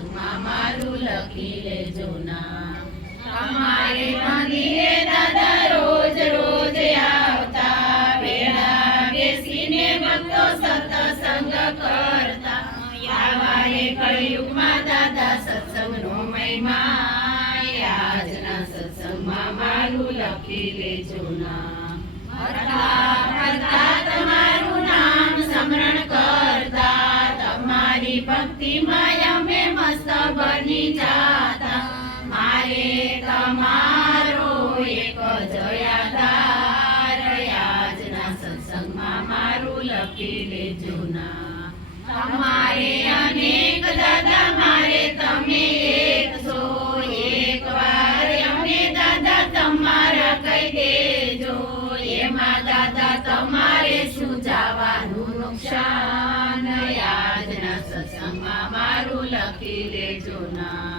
સત્સંગમાં મારું લખી લેજો નામ. અમારે મંદિરે દાદા રોજ રોજ આવતા, વેળા બેસીને ભક્તો સત્સંગ કરતા. આવારે કળિયુગમાં દાદા સત્સંગનો મહિમા, આજના સત્સંગમાં મારું લખી લેજો નામ. ફરતા ફરતા તમારું નામ સ્મરણ કરતા, તમારી ભક્તિમાં અમે મસ્ત બની જાતા. મારે તમારો એક જ આધાર, આજના સત્સંગમાં મારું લખી લેજો નામ. તમારે અનેક દાદા, મારે તમે એક છો. એકવાર અમને દાદા તમારા કહી દેજો, એમાં દાદા તમારે શું જવાનું નુકસાન, આજના સત્સંગમાં મારું લખી લેજો નામ.